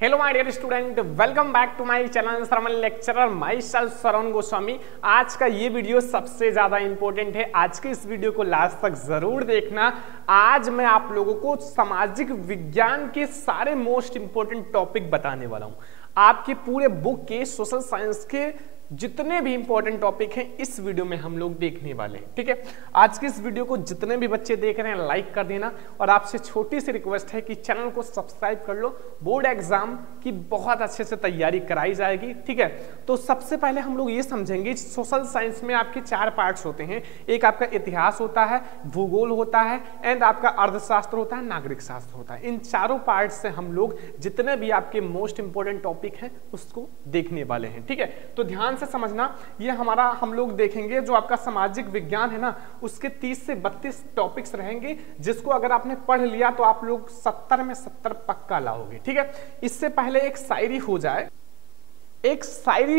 Hello my dear student, welcome back to my channel Shravan lecturer myself Shravan Goswami. आज का ये video सबसे ज्यादा इंपॉर्टेंट है। आज के इस वीडियो को लास्ट तक जरूर देखना। आज मैं आप लोगों को सामाजिक विज्ञान के सारे मोस्ट इंपॉर्टेंट टॉपिक बताने वाला हूं। आपके पूरे बुक के सोशल साइंस के जितने भी इंपॉर्टेंट टॉपिक हैं इस वीडियो में हम लोग देखने वाले हैं। ठीक है, आज की इस वीडियो को जितने भी बच्चे देख रहे हैं लाइक कर देना, और आपसे छोटी सी रिक्वेस्ट है कि चैनल को सब्सक्राइब कर लो। बोर्ड एग्जाम की बहुत अच्छे से तैयारी कराई जाएगी। ठीक है, तो सबसे पहले हम लोग ये समझेंगे सोशल साइंस में आपके चार पार्ट्स होते हैं। एक आपका इतिहास होता है, भूगोल होता है, एंड आपका अर्थशास्त्र होता है, नागरिक शास्त्र होता है। इन चारों पार्ट से हम लोग जितने भी आपके मोस्ट इंपॉर्टेंट टॉपिक हैं उसको देखने वाले हैं। ठीक है, तो ध्यान से समझना। ये हमारा हम लोग देखेंगे जो आपका सामाजिक विज्ञान है ना, उसके 30 से 32 टॉपिक्स रहेंगे, जिसको अगर आपने पढ़ लिया तो आप लोग 70 में 70 पक्का लाओगे। ठीक है, इससे पहले एक शायरी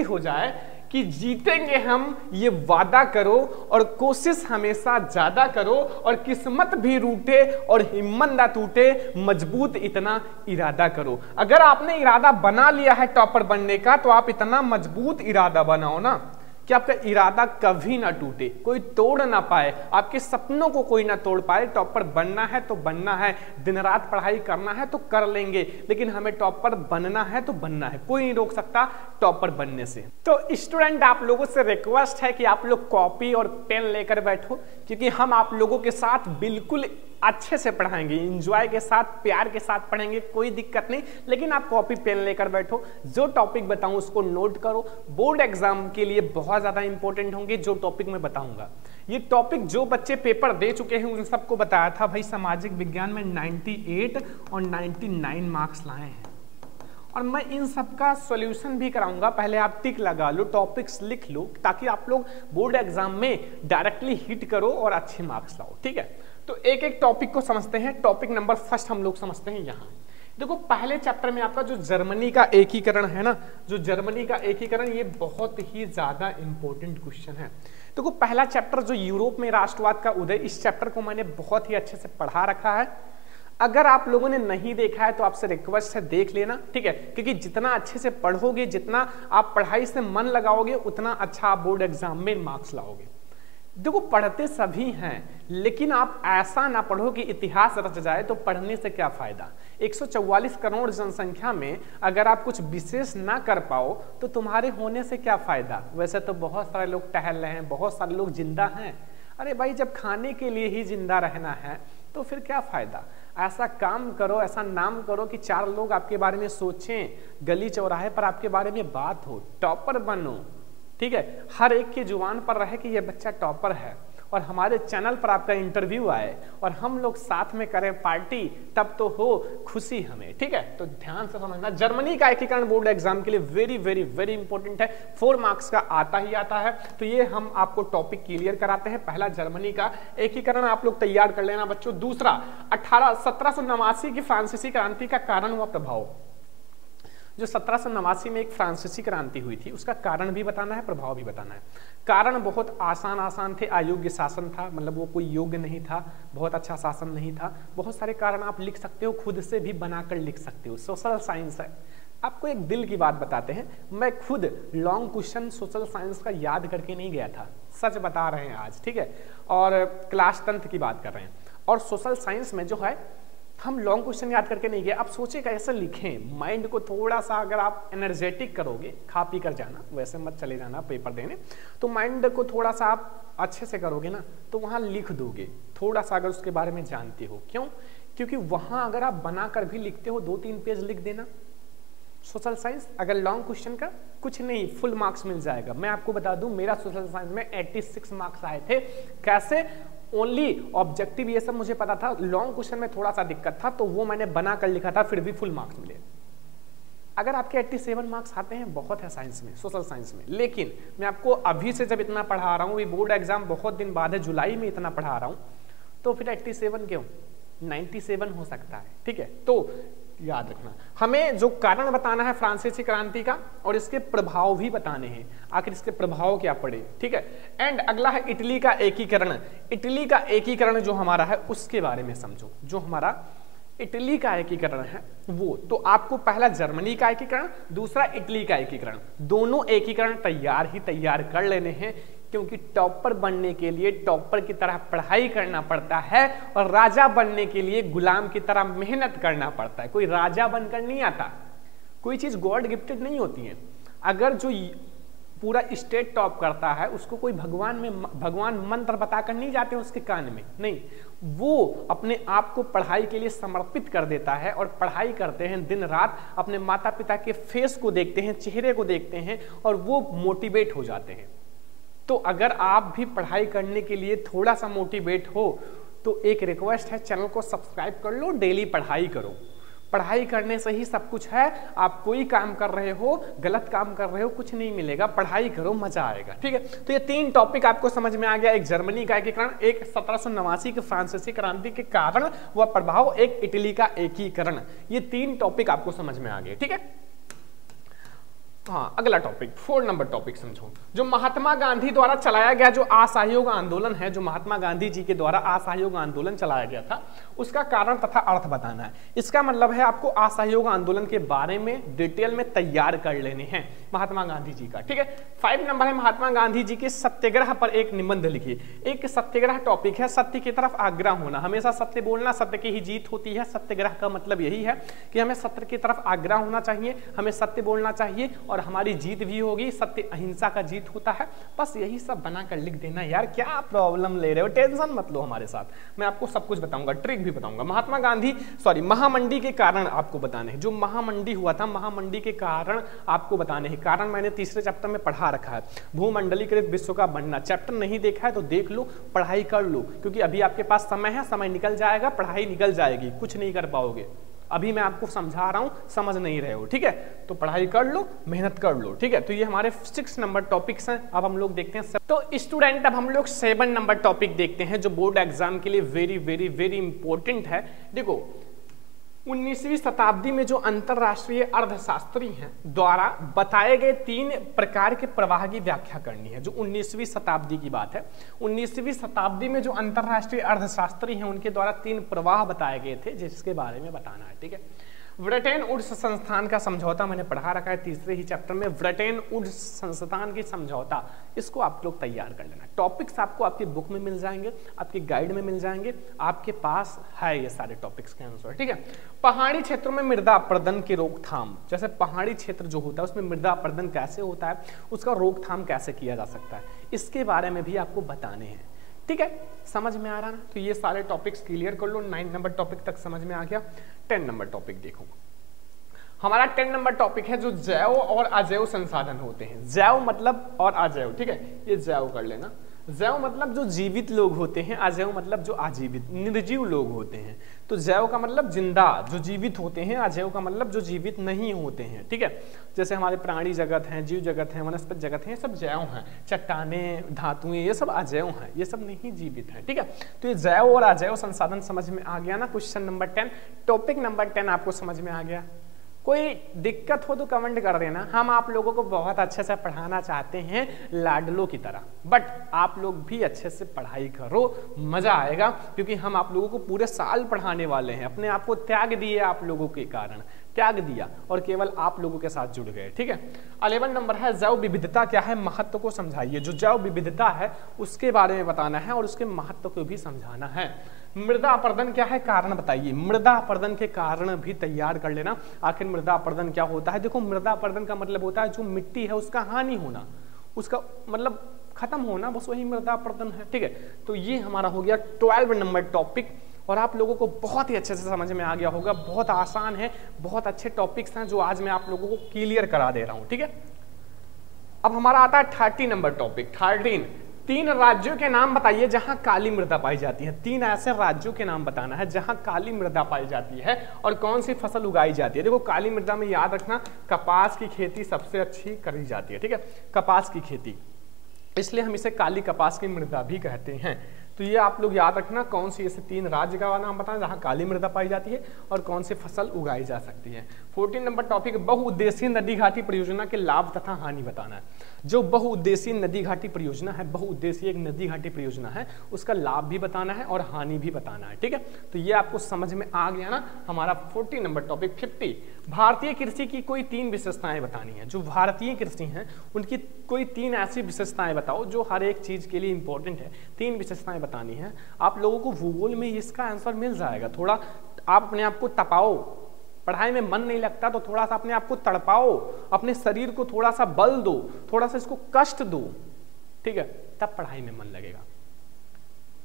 हो जाए कि जीतेंगे हम ये वादा करो, और कोशिश हमेशा ज्यादा करो, और किस्मत भी रूठे और हिम्मत ना टूटे, मजबूत इतना इरादा करो। अगर आपने इरादा बना लिया है टॉपर बनने का, तो आप इतना मजबूत इरादा बनाओ ना कि आपका इरादा कभी ना टूटे, कोई तोड़ ना पाए, आपके सपनों को कोई ना तोड़ पाए। टॉपर बनना है तो बनना है, दिन रात पढ़ाई करना है तो कर लेंगे, लेकिन हमें टॉपर बनना है तो बनना है, कोई नहीं रोक सकता टॉपर बनने से। तो स्टूडेंट, आप लोगों से रिक्वेस्ट है कि आप लोग कॉपी और पेन लेकर बैठो, क्योंकि हम आप लोगों के साथ बिल्कुल अच्छे से पढ़ाएंगे, एंजॉय के साथ, प्यार के साथ पढ़ेंगे, कोई दिक्कत नहीं। लेकिन आप कॉपी पेन लेकर बैठो, जो टॉपिक बताऊं उसको नोट करो। बोर्ड एग्जाम के लिए बहुत ज्यादा इंपॉर्टेंट होंगे जो टॉपिक मैं बताऊंगा। ये टॉपिक जो बच्चे पेपर दे चुके हैं उन सबको बताया था भाई, सामाजिक विज्ञान में 98 और 99 मार्क्स लाए हैं, और मैं इन सब का सॉल्यूशन भी कराऊंगा। पहले आप टिक लगा लो, टॉपिक्स लिख लो, ताकि आप लोग बोर्ड एग्जाम में डायरेक्टली हिट करो और अच्छे मार्क्स लाओ। ठीक है, तो एक एक टॉपिक को समझते हैं। टॉपिक नंबर फर्स्ट हम लोग समझते हैं यहाँ। देखो, पहले चैप्टर में आपका जो जर्मनी का एकीकरण है ना, जो जर्मनी का एकीकरण, ये बहुत ही ज्यादा इंपॉर्टेंट क्वेश्चन है। देखो, पहला चैप्टर जो यूरोप में राष्ट्रवाद का उदय, इस चैप्टर को मैंने बहुत ही अच्छे से पढ़ा रखा है। अगर आप लोगों ने नहीं देखा है तो आपसे रिक्वेस्ट है देख लेना। ठीक है, क्योंकि जितना अच्छे से पढ़ोगे, जितना आप पढ़ाई से मन लगाओगे, उतना अच्छा आप बोर्ड एग्जाम में मार्क्स लाओगे। देखो, पढ़ते सभी हैं, लेकिन आप ऐसा ना पढ़ो कि इतिहास रच जाए, तो पढ़ने से क्या फायदा। 144 करोड़ जनसंख्या में अगर आप कुछ विशेष ना कर पाओ तो तुम्हारे होने से क्या फायदा। वैसे तो बहुत सारे लोग टहल रहे हैं, बहुत सारे लोग जिंदा हैं। अरे भाई, जब खाने के लिए ही जिंदा रहना है तो फिर क्या फायदा। ऐसा काम करो, ऐसा नाम करो कि 4 लोग आपके बारे में सोचें, गली चौराहे पर आपके बारे में बात हो, टॉपर बनो। ठीक है, हर एक की जुबान पर रहे कि ये बच्चा टॉपर है, और हमारे चैनल पर आपका इंटरव्यू आए और हम लोग साथ में करें पार्टी, तब तो हो खुशी हमें। ठीक है, तो ध्यान से समझना। जर्मनी का एकीकरण बोर्ड एग्जाम के लिए वेरी वेरी वेरी इंपॉर्टेंट है, 4 मार्क्स का आता ही आता है। तो ये हम आपको टॉपिक क्लियर कराते हैं। पहला जर्मनी का एकीकरण आप लोग तैयार कर लेना बच्चों। दूसरा, 1789 की फ्रांसीसी क्रांति का कारण हुआ प्रभाव। जो 1789 में एक फ्रांसीसी क्रांति हुई थी, उसका कारण भी बताना है, प्रभाव भी बताना है। कारण बहुत आसान थे। अयोग्य शासन था, मतलब वो कोई योग्य नहीं था, बहुत अच्छा शासन नहीं था। बहुत सारे कारण आप लिख सकते हो, खुद से भी बनाकर लिख सकते हो। सोशल साइंस है। आपको एक दिल की बात बताते हैं, मैं खुद लॉन्ग क्वेश्चन सोशल साइंस का याद करके नहीं गया था, सच बता रहे हैं आज। ठीक है, और क्लास 10th की बात कर रहे हैं। और सोशल साइंस में जो है, हम लॉन्ग क्वेश्चन याद करके नहीं गए। आप सोचे कैसे लिखें, माइंड को थोड़ा सा अगर आप एनर्जेटिक करोगे, खा पी कर जाना, वैसे मत चले जाना पेपर देने, तो माइंड को थोड़ा सा आप अच्छे से करोगे ना, तो वहां लिख दोगे थोड़ा सा, अगर उसके बारे में जानते हो। क्यों? क्योंकि वहां अगर आप बनाकर भी लिखते हो, 2-3 पेज लिख देना सोशल साइंस, अगर लॉन्ग क्वेश्चन का कुछ नहीं, फुल मार्क्स मिल जाएगा। मैं आपको बता दूं, मेरा सोशल साइंस में 86 मार्क्स आए थे। कैसे? ओनली ऑब्जेक्टिव ये सब मुझे पता था, लॉन्ग क्वेश्चन में थोड़ा सा दिक्कत था, तो वो मैंने बना कर लिखा था, फिर भी फुल मार्क्स मिले। अगर आपके 87 मार्क्स आते हैं, बहुत है साइंस में, सोशल साइंस में। लेकिन मैं आपको अभी से जब इतना पढ़ा रहा हूँ, ये बोर्ड एग्जाम बहुत दिन बाद है, जुलाई में इतना पढ़ा रहा हूँ, तो फिर 87 क्यों, 97 हो सकता है। ठीक है, तो याद रखना, हमें जो कारण बताना है फ्रांसीसी क्रांति का, और इसके प्रभाव भी बताने हैं, आखिर इसके प्रभाव क्या पड़े। ठीक है, एंड अगला है इटली का एकीकरण। इटली का एकीकरण जो हमारा है उसके बारे में समझो। जो हमारा इटली का एकीकरण है वो, तो आपको पहला जर्मनी का एकीकरण, दूसरा इटली का एकीकरण, दोनों एकीकरण तैयार कर लेने हैं, क्योंकि टॉपर बनने के लिए टॉपर की तरह पढ़ाई करना पड़ता है और राजा बनने के लिए गुलाम की तरह मेहनत करना पड़ता है। कोई राजा बनकर नहीं आता, कोई चीज गॉड गिफ्टेड नहीं होती है। अगर जो पूरा स्टेट टॉप करता है उसको कोई भगवान मंत्र बताकर नहीं जाते उसके कान में, नहीं, वो अपने आप को पढ़ाई के लिए समर्पित कर देता है और पढ़ाई करते हैं दिन रात, अपने माता पिता के फेस को देखते हैं, चेहरे को देखते हैं और वो मोटिवेट हो जाते हैं। तो अगर आप भी पढ़ाई करने के लिए थोड़ा सा मोटिवेट हो तो एक रिक्वेस्ट है, चैनल को सब्सक्राइब कर लो, डेली पढ़ाई करो। पढ़ाई करने से ही सब कुछ है। आप कोई काम कर रहे हो, गलत काम कर रहे हो, कुछ नहीं मिलेगा, पढ़ाई करो, मजा आएगा। ठीक है, तो ये 3 टॉपिक आपको समझ में आ गया। एक जर्मनी का एकीकरण, एक 1789 के फ्रांसीसी क्रांति के कारण व प्रभाव, एक इटली का एकीकरण। ये 3 टॉपिक आपको समझ में आ गए। ठीक है, हाँ, अगला टॉपिक 4 नंबर टॉपिक समझो। जो महात्मा गांधी द्वारा चलाया गया जो असहयोग आंदोलन है, जो महात्मा गांधी जी के द्वारा असहयोग आंदोलन चलाया गया था, उसका कारण तथा अर्थ बताना है। इसका मतलब है आपको असहयोग आंदोलन के बारे में डिटेल में तैयार कर लेने हैं महात्मा गांधी जी का। ठीक है, 5 नंबर है महात्मा गांधी जी के सत्याग्रह पर एक निबंध लिखिए। एक सत्याग्रह टॉपिक है, सत्य की तरफ आग्रह होना, हमेशा सत्य बोलना, सत्य की ही जीत होती है। सत्याग्रह का मतलब यही है कि हमें सत्य की तरफ आग्रह होना चाहिए, हमें सत्य बोलना चाहिए और हमारी जीत भी होगी। सत्य अहिंसा का जीत होता है। बस यही सब बनाकर लिख देना। यार क्या प्रॉब्लम ले रहे हो, टेंशन मत लो हमारे साथ, मैं आपको सब कुछ बताऊंगा, ट्रिक भी बताऊंगा। महात्मा गांधी महामंडी के कारण आपको बताने हैं। जो महामंडी हुआ था, महामंडी के कारण आपको बताने हैं। कारण मैंने तीसरे चैप्टर में पढ़ा रखा है, भूमंडलीकृत विश्व का बनना। चैप्टर नहीं देखा है तो देख लो, पढ़ाई कर लो, क्योंकि अभी आपके पास समय है, समय निकल जाएगा, पढ़ाई निकल जाएगी, कुछ नहीं कर पाओगे। अभी मैं आपको समझा रहा हूं, समझ नहीं रहे हो। ठीक है, तो पढ़ाई कर लो, मेहनत कर लो। ठीक है, तो ये हमारे 6 नंबर टॉपिक्स हैं। अब हम लोग देखते हैं तो स्टूडेंट, अब हम लोग 7 नंबर टॉपिक देखते हैं जो बोर्ड एग्जाम के लिए वेरी वेरी वेरी इंपॉर्टेंट है। देखो, 19वीं शताब्दी में जो अंतरराष्ट्रीय अर्थशास्त्री हैं द्वारा बताए गए 3 प्रकार के प्रवाह की व्याख्या करनी है। जो 19वीं शताब्दी की बात है, 19वीं शताब्दी में जो अंतरराष्ट्रीय अर्थशास्त्री हैं उनके द्वारा 3 प्रवाह बताए गए थे, जिसके बारे में बताना है। ठीक है, ब्रिटेन वुड्स संस्थान का समझौता मैंने पढ़ा रखा है तीसरे ही चैप्टर में। ब्रिटेन वुड्स संस्थान की समझौता, इसको आप लोग तैयार कर लेना। टॉपिक्स आपको आपकी बुक में मिल जाएंगे, आपकी गाइड में मिल जाएंगे, आपके पास है ये सारे टॉपिक्स के आंसर। ठीक है, पहाड़ी क्षेत्रों में मृदा अपरदन की रोकथाम, जैसे पहाड़ी क्षेत्र जो होता है उसमें मृदा अपरदन कैसे होता है, उसका रोकथाम कैसे किया जा सकता है, इसके बारे में भी आपको बताने हैं। ठीक है, समझ में आ रहा ना? तो ये सारे टॉपिक्स क्लियर कर लो। 9 नंबर टॉपिक तक समझ में आ गया। 10 नंबर टॉपिक देखो, हमारा 10 नंबर टॉपिक है जो जैव और अजैव संसाधन होते हैं। जैव मतलब और अजैव। ठीक है, ये जैव कर लेना। जैव मतलब जो जीवित लोग होते हैं, अजैव मतलब जो अजीवित निर्जीव लोग होते हैं। तो जैव का मतलब जिंदा, जो जीवित होते हैं, अजैव का मतलब जो जीवित नहीं होते हैं। ठीक है, जैसे हमारे प्राणी जगत हैं, जीव जगत हैं, वनस्पति जगत हैं, ये सब जैव हैं। चट्टानें, धातुएं, ये सब अजैव हैं, ये सब नहीं जीवित हैं। ठीक है, तो ये जैव और अजैव संसाधन समझ में आ गया ना। क्वेश्चन नंबर 10, टॉपिक नंबर 10 आपको समझ में आ गया। कोई दिक्कत हो तो कमेंट कर देना। हम आप लोगों को बहुत अच्छे से पढ़ाना चाहते हैं, लाडलो की तरह, बट आप लोग भी अच्छे से पढ़ाई करो, मजा आएगा, क्योंकि हम आप लोगों को पूरे साल पढ़ाने वाले हैं। अपने आप को त्याग दिए, आप लोगों के कारण त्याग दिया और केवल आप लोगों के साथ जुड़ गए। ठीक है, 11 नंबर है जैव विविधता क्या है, महत्व को समझाइए। जो जैव विविधता है उसके बारे में बताना है और उसके महत्व को भी समझाना है। मृदा अपरदन क्या है, कारण बताइए। मृदा अपरदन के कारण भी तैयार कर लेना। आखिर मृदा अपरदन क्या होता है? देखो, मृदा अपरदन का मतलब होता है जो मिट्टी है उसका हानि होना, उसका मतलब खत्म होना, बस वही मृदा अपरदन है। ठीक है, तो ये हमारा हो गया 12 नंबर टॉपिक और आप लोगों को बहुत ही अच्छे से समझ में आ गया होगा। बहुत आसान है, बहुत अच्छे टॉपिक्स हैं जो आज मैं आप लोगों को क्लियर करा दे रहा हूं। ठीक है, अब हमारा आता है 30 नंबर टॉपिक। 13, 3 राज्यों के नाम बताइए जहां काली मृदा पाई जाती है। 3 ऐसे राज्यों के नाम बताना है जहां काली मृदा पाई जाती है और कौन सी फसल उगाई जाती है। देखो, काली मृदा में याद रखना कपास की खेती सबसे अच्छी करी जाती है। ठीक है, कपास की खेती, इसलिए हम इसे काली कपास की मृदा भी कहते हैं। तो ये आप लोग याद रखना, कौन सी ऐसे 3 राज्य का नाम बताना जहां काली मृदा पाई जाती है और कौन सी फसल उगाई जा सकती है। 14 नंबर टॉपिक बहुउद्देशीय नदी घाटी परियोजना के लाभ तथा हानि बताना है। जो बहुउद्देशीय नदी घाटी परियोजना है, बहुउद्देशीय एक नदी घाटी परियोजना है, उसका लाभ भी बताना है और हानि भी बताना है। ठीक है, तो ये आपको समझ में आ गया ना। हमारा 40 नंबर टॉपिक 50 भारतीय कृषि की कोई 3 विशेषताएं बतानी है। जो भारतीय कृषि हैं उनकी कोई 3 ऐसी विशेषताएं बताओ जो हर एक चीज के लिए इंपॉर्टेंट है। 3 विशेषताएं बतानी है। आप लोगों को भूगोल में इसका आंसर मिल जाएगा। थोड़ा आप अपने आप को तपाओ, पढ़ाई में मन नहीं लगता तो थोड़ा सा अपने आप को तड़पाओ, अपने शरीर को थोड़ा सा बल दो, थोड़ा सा इसको कष्ट दो, ठीक है, तब पढ़ाई में मन लगेगा।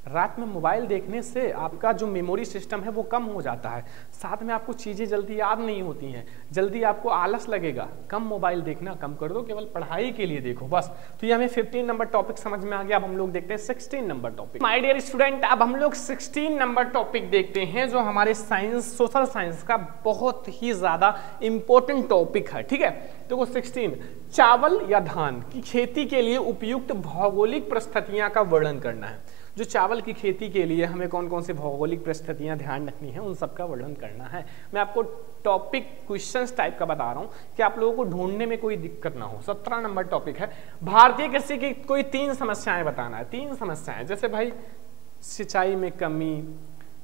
रात में मोबाइल देखने से आपका जो मेमोरी सिस्टम है वो कम हो जाता है, साथ में आपको चीजें जल्दी याद नहीं होती हैं, जल्दी आपको आलस लगेगा। कम मोबाइल देखना कम कर दो, केवल पढ़ाई के लिए देखो बस। तो ये हमें 15 नंबर टॉपिक समझ में आ गया। अब हम लोग देखते हैं 16 नंबर टॉपिक। माय डियर स्टूडेंट, अब हम लोग 16 नंबर टॉपिक देखते हैं जो हमारे साइंस, सोशल साइंस का बहुत ही ज्यादा इंपॉर्टेंट टॉपिक है। ठीक है, देखो 16 चावल या धान की खेती के लिए उपयुक्त भौगोलिक परिस्थितियां का वर्णन करना है। जो चावल की खेती के लिए हमें कौन कौन सी भौगोलिक परिस्थितियां ध्यान रखनी है, उन सब का वर्णन करना है। मैं आपको टॉपिक क्वेश्चंस टाइप का बता रहा हूं कि आप लोगों को ढूंढने में कोई दिक्कत ना हो। 17 नंबर टॉपिक है भारतीय कृषि की कोई 3 समस्याएं बताना है। 3 समस्याएं, जैसे भाई सिंचाई में कमी,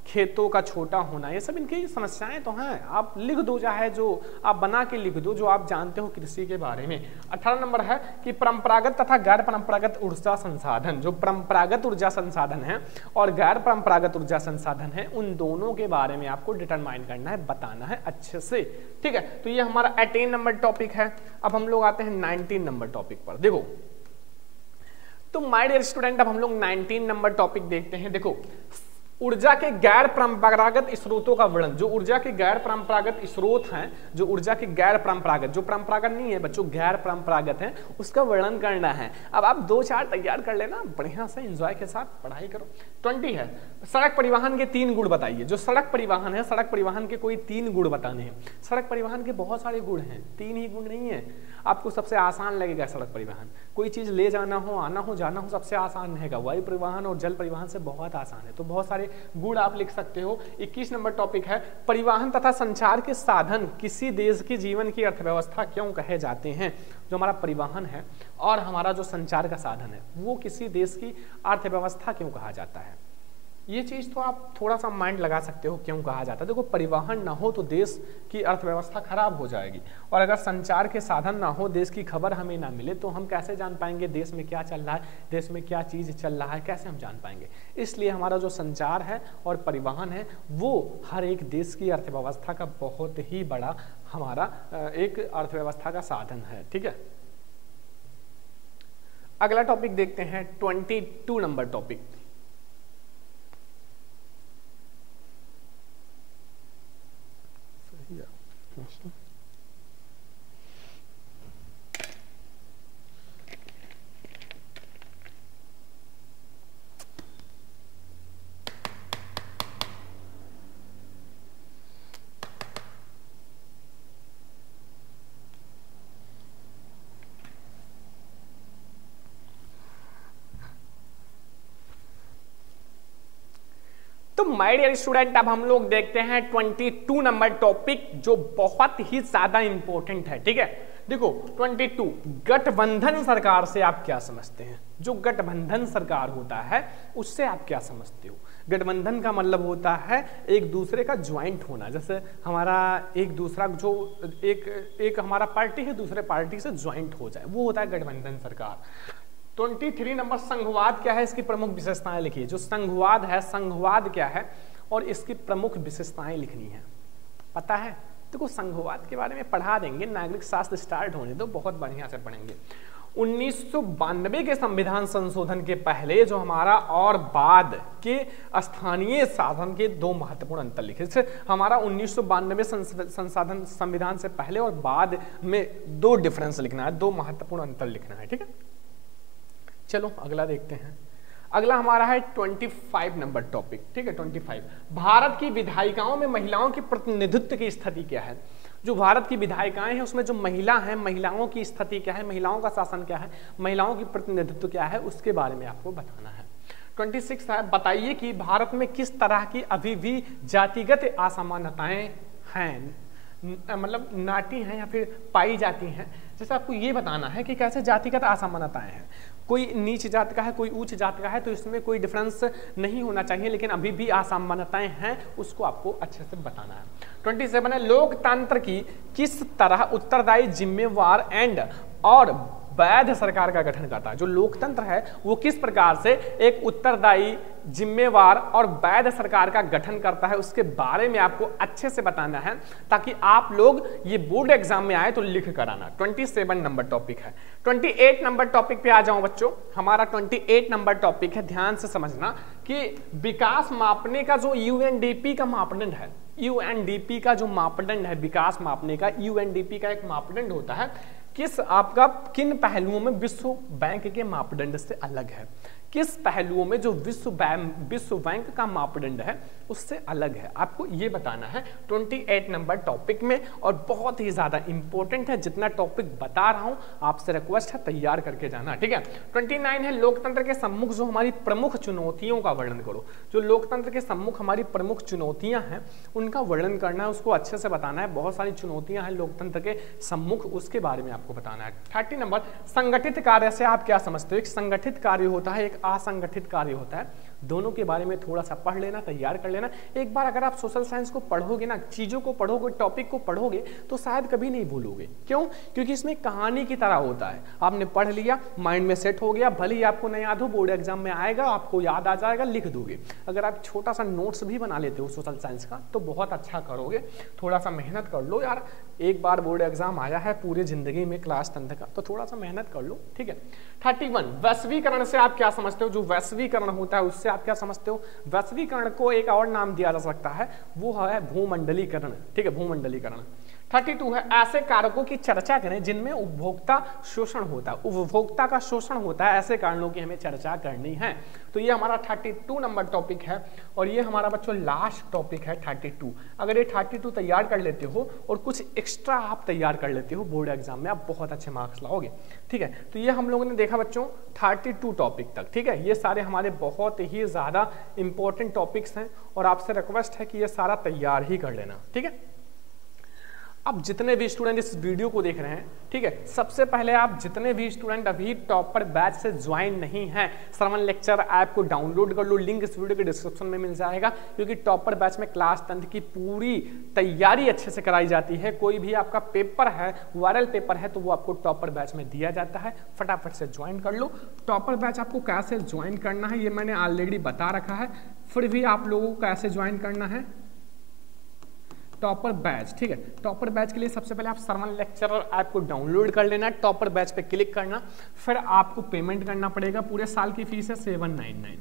खेतों का छोटा होना, ये सब इनकी समस्याएं तो हैं। आप लिख दो, चाहे जो आप बना के लिख दो जो आप जानते हो कृषि के बारे में। 18 नंबर है कि परंपरागत तथा गैर परंपरागत ऊर्जा संसाधन। जो परंपरागत ऊर्जा संसाधन है और गैर परंपरागत ऊर्जा संसाधन है, उन दोनों के बारे में आपको डिटरमाइन करना है, बताना है अच्छे से। ठीक है, तो ये हमारा 18 नंबर टॉपिक है। अब हम लोग आते हैं 19 नंबर टॉपिक पर। देखो तो माय डियर स्टूडेंट, अब हम लोग 19 नंबर टॉपिक देखते हैं। देखो ऊर्जा के गैर परंपरागत स्रोतों का वर्णन। जो ऊर्जा के गैर परंपरागत स्रोत हैं, जो ऊर्जा के गैर परंपरागत, जो परंपरागत नहीं है बच्चों, गैर परंपरागत है, उसका वर्णन करना है। अब आप 2-4 तैयार कर लेना, बढ़िया से एंजॉय के साथ पढ़ाई करो। 20 है सड़क परिवहन के 3 गुण बताइए। जो सड़क परिवहन है, सड़क परिवहन के कोई 3 गुण बताने हैं। सड़क परिवहन के बहुत सारे गुण हैं, 3 ही गुण नहीं है। आपको सबसे आसान लगेगा सड़क परिवहन, कोई चीज ले जाना हो, आना हो, जाना हो, सबसे आसान रहेगा। वायु परिवहन और जल परिवहन से बहुत आसान है, तो बहुत सारे गुण आप लिख सकते हो। 21 नंबर टॉपिक है परिवहन तथा संचार के साधन किसी देश की जीवन की अर्थव्यवस्था क्यों कहे जाते हैं। जो हमारा परिवहन है और हमारा जो संचार का साधन है वो किसी देश की अर्थव्यवस्था क्यों कहा जाता है। ये चीज तो आप थोड़ा सा माइंड लगा सकते हो क्यों कहा जाता है। देखो परिवहन ना हो तो देश की अर्थव्यवस्था खराब हो जाएगी, और अगर संचार के साधन ना हो, देश की खबर हमें ना मिले, तो हम कैसे जान पाएंगे देश में क्या चल रहा है, देश में क्या चीज चल रहा है, कैसे हम जान पाएंगे। इसलिए हमारा जो संचार है और परिवहन है वो हर एक देश की अर्थव्यवस्था का बहुत ही बड़ा हमारा एक अर्थव्यवस्था का साधन है। ठीक है, अगला टॉपिक देखते हैं 22 नंबर टॉपिक। तो माय डियर स्टूडेंट, अब हम लोग देखते हैं 22 नंबर टॉपिक जो बहुत ही ज्यादा इंपॉर्टेंट है। ठीक है, देखो 22 गठबंधन सरकार से आप क्या समझते हैं। जो गठबंधन सरकार होता है उससे आप क्या समझते हो। गठबंधन का मतलब होता है एक दूसरे का ज्वाइंट होना। जैसे हमारा एक दूसरा जो एक हमारा पार्टी है दूसरे पार्टी से ज्वाइंट हो जाए, वो होता है गठबंधन सरकार। 23 नंबर संघवाद क्या है, इसकी प्रमुख विशेषताएं लिखिए। जो संघवाद है, संघवाद क्या है और इसकी प्रमुख विशेषताएं लिखनी है। पता है, देखो संघवाद के बारे में पढ़ा देंगे, नागरिक शास्त्र स्टार्ट होने दो, बहुत बढ़िया से पढ़ेंगे। 1992 के संविधान संशोधन के पहले जो हमारा और बाद के स्थानीय शासन के 2 महत्वपूर्ण अंतर लिखे। जैसे हमारा 1992 संशोधन संविधान से पहले और बाद में 2 डिफरेंस लिखना है, 2 महत्वपूर्ण अंतर लिखना है। ठीक है, चलो अगला देखते हैं। अगला हमारा है 25 नंबर टॉपिक। ठीक है, 25 भारत की विधायिकाओं में महिलाओं की प्रतिनिधित्व की स्थिति क्या है। जो भारत की विधायिकाएं हैं उसमें जो महिला हैं, महिलाओं की स्थिति क्या है, महिलाओं का शासन क्या है, महिलाओं की प्रतिनिधित्व क्या है, उसके बारे में आपको बताना है। 26 है बताइए कि भारत में किस तरह की अभी भी जातिगत असमानताएं हैं। मतलब नाटी हैं या फिर पाई जाती हैं। जैसे आपको ये बताना है कि कैसे जातिगत असमानताएं हैं, कोई नीच जात का है कोई उच्च जात का है, तो इसमें कोई डिफरेंस नहीं होना चाहिए, लेकिन अभी भी असमानताएं हैं, उसको आपको अच्छे से बताना है। 27 है, लोकतंत्र की किस तरह उत्तरदायी, जिम्मेवार एंड और वैध सरकार का गठन करता है। जो लोकतंत्र है वो किस प्रकार से एक उत्तरदायी, जिम्मेवार और वैध सरकार का गठन करता है, उसके बारे में आपको अच्छे से बताना है, ताकि आप लोग ये बोर्ड एग्जाम में आए तो लिख कर आना। 27 नंबर टॉपिक है। 28 नंबर टॉपिक पे आ जाऊं बच्चों। हमारा 28 नंबर टॉपिक है, ध्यान से समझना कि विकास मापने का जो यूएनडीपी का मापदंड है, यूएनडीपी का जो मापदंड है विकास मापने का, यूएनडीपी का एक मापदंड होता है, किस आपका किन पहलुओं में विश्व बैंक के मापदंड से अलग है, किस पहलुओं में जो विश्व बैंक का मापदंड है उससे अलग है, आपको ये बताना है 28 नंबर टॉपिक में। और बहुत ही ज्यादा इंपॉर्टेंट है, जितना टॉपिक बता रहा हूं आपसे रिक्वेस्ट है तैयार करके जाना, ठीक है। 29 है, लोकतंत्र के सम्मुख जो हमारी प्रमुख चुनौतियों का वर्णन करो। जो लोकतंत्र के सम्मुख हमारी प्रमुख चुनौतियां हैं उनका वर्णन करना है, उसको अच्छे से बताना है। बहुत सारी चुनौतियां हैं लोकतंत्र के सम्मुख, उसके बारे में आपको बताना है। 30 नंबर, संगठित कार्य से आप क्या समझते हो। एक संगठित कार्य होता है, एक असंगठित कार्य होता है, दोनों के बारे में थोड़ा सा पढ़ लेना, तैयार कर लेना। एक बार अगर आप सोशल साइंस को पढ़ोगे ना, चीजों को पढ़ोगे, टॉपिक को पढ़ोगे, तो शायद कभी नहीं भूलोगे। क्यों? क्योंकि इसमें कहानी की तरह होता है, आपने पढ़ लिया, माइंड में सेट हो गया, भले ही आपको नहीं याद हो, बोर्ड एग्जाम में आएगा, आपको याद आ जाएगा, लिख दोगे। अगर आप छोटा सा नोट्स भी बना लेते हो सोशल साइंस का तो बहुत अच्छा करोगे। थोड़ा सा मेहनत कर लो यार, एक बार बोर्ड एग्जाम आया है पूरी जिंदगी में क्लास 10 का, तो थोड़ा सा मेहनत कर लो, ठीक है। 31, वैश्वीकरण से आप क्या समझते हो। जो वैश्वीकरण होता है उससे आप क्या समझते हो। वैश्वीकरण को एक और नाम दिया जा सकता है, वो है भूमंडलीकरण, ठीक है, भूमंडलीकरण। 32 है, ऐसे कारकों की चर्चा करें जिनमें उपभोक्ता शोषण होता है, उपभोक्ता का शोषण होता है, ऐसे कारणों की हमें चर्चा करनी है। तो ये हमारा 32 नंबर टॉपिक है, और ये हमारा बच्चों लास्ट टॉपिक है 32। अगर ये 32 तैयार कर लेते हो और कुछ एक्स्ट्रा आप तैयार कर लेते हो, बोर्ड एग्जाम में आप बहुत अच्छे मार्क्स लाओगे, ठीक है। तो ये हम लोगों ने देखा बच्चों 32 टॉपिक तक, ठीक है। ये सारे हमारे बहुत ही ज्यादा इंपॉर्टेंट टॉपिक्स हैं, और आपसे रिक्वेस्ट है कि ये सारा तैयार ही कर लेना, ठीक है। अब जितने भी स्टूडेंट इस वीडियो को देख रहे हैं, ठीक है, सबसे पहले आप जितने भी स्टूडेंट अभी टॉपर बैच से ज्वाइन नहीं हैं, श्रवण लेक्चर ऐप को डाउनलोड कर लो, लिंक इस वीडियो के डिस्क्रिप्शन में मिल जाएगा। क्योंकि टॉपर बैच में क्लास 10 की पूरी तैयारी अच्छे से कराई जाती है। कोई भी आपका पेपर है, वायरल पेपर है, तो वो आपको टॉपर बैच में दिया जाता है, फटाफट से ज्वाइन कर लो। टॉपर बैच आपको कैसे ज्वाइन करना है ये मैंने ऑलरेडी बता रखा है, फिर भी आप लोगों को कैसे ज्वाइन करना है टॉपर बैच, ठीक है। टॉपर बैच के लिए सबसे पहले आप श्रवण लेक्चरर ऐप को डाउनलोड कर लेना, टॉपर बैच पे क्लिक करना, फिर आपको पेमेंट करना पड़ेगा। पूरे साल की फीस है 799,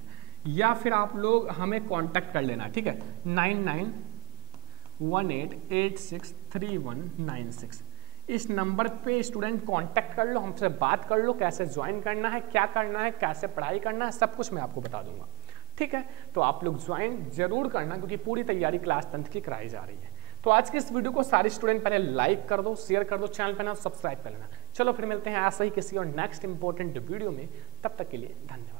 या फिर आप लोग हमें कांटेक्ट कर लेना, ठीक है, 9918863196। इस नंबर पे स्टूडेंट कांटेक्ट कर लो, हमसे बात कर लो, कैसे ज्वाइन करना है, क्या करना है, कैसे पढ़ाई करना है, सब कुछ मैं आपको बता दूंगा, ठीक है। तो आप लोग ज्वाइन जरूर करना, क्योंकि पूरी तैयारी क्लास 10 की कराई जा रही है। तो आज के इस वीडियो को सारे स्टूडेंट पहले लाइक कर दो, शेयर कर दो, चैनल पर ना सब्सक्राइब कर लेना। चलो फिर मिलते हैं ऐसा ही किसी और नेक्स्ट इंपॉर्टेंट वीडियो में, तब तक के लिए धन्यवाद।